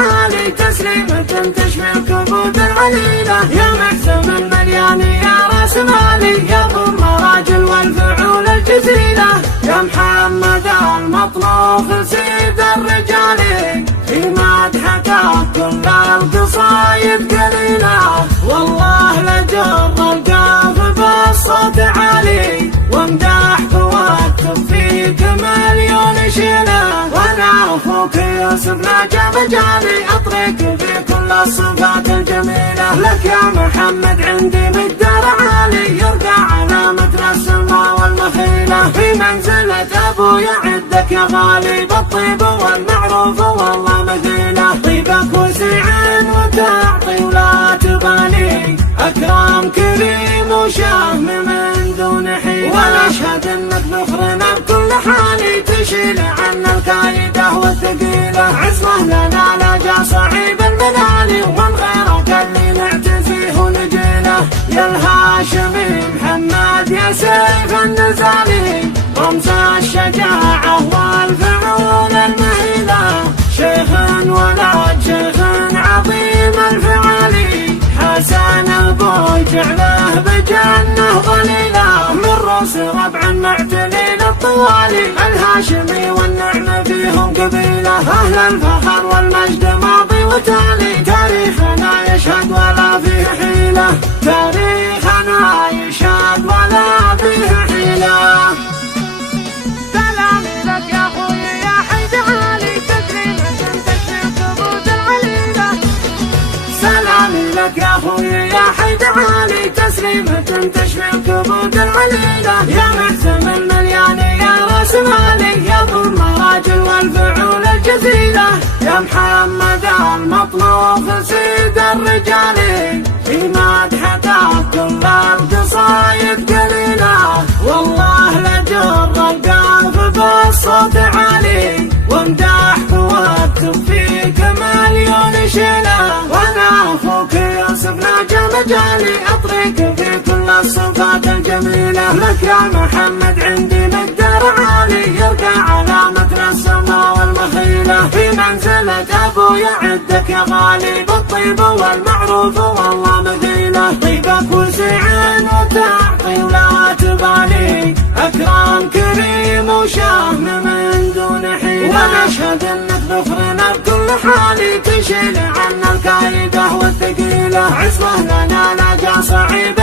عالي تسليمة تشفي الكبود العليلة يا محسن المليان يا راس مالي يا ضم راجل والفعول الجزيلة يا محمد المطلوب سيد الرجال في مدحك كل القصايد قليلة والله لجر القاف بالصوت عالي وامدحك واكتب فيك مليون شيلة وانا اخوك يوسف ناجى مجالي اطريك في كل الصفات الجميلة لك يا محمد عندي مقدار عالي يرقى على متن السماء والمخيلة في منزلة ابويا عندك يا غالي بالطيب والمعروف والله مثيلة طيبك وسيع وتعطي ولا تبالي اكرام كريم وشهم من دون حيلة والاشهد انك ذخرنا بكل حال تشيل عنا الكايدة والثقيلة عزمه لنا لجا صعيب المنال والغيرك اللي نعتزيه ونجيله يا الهاشمي محمد يا سيف النزالي رمز الشجاعة والفعول المهيلة شيخ ولد شيخ عظيم الفعالي حسن ابوي جعله بجنة ظليلة من رؤوس ربع معتلين الطوالي الهاشمي والنعمة فيهم قبيلة أهل الفخر والمجد ماضي وتالي تاريخنا يشهد ولا فيه حيلة تاريخنا يشهد ولا فيه حيلة سلامي لك يا أخوي يا حيد عالي تسليمة تشفي الكبود العليلة سلامي لك يا أخوي يا حيد عالي تسليمة تشفي الكبود العليلة يا محسن المليان يا راس مالي يا ضم راجل والفعول الجزيلة يا محمد المطلوب سيد الرجال في مدحك كل القصايد قليلة والله لجر القاف بالصوت عالي وامدحك واكتب فيك مليون شيلة وانا اخوك يوسف ناجى مجالي اطريك في كل الصفات الجميلة لك يا محمد عندي مقدار عالي يرقى على متن السماء والمخيلة في منزلة ابويا عندك يا غالي بالطيب والمعروف والله مثيلة طيبك وسيع وتعطي ولا تبالي اكرام كريم وشهم من دون حيلة ونشهد انك ذخرنا بكل حال تشيل عنا الكايدة والثقيلة عزمه لنا لجا صعيب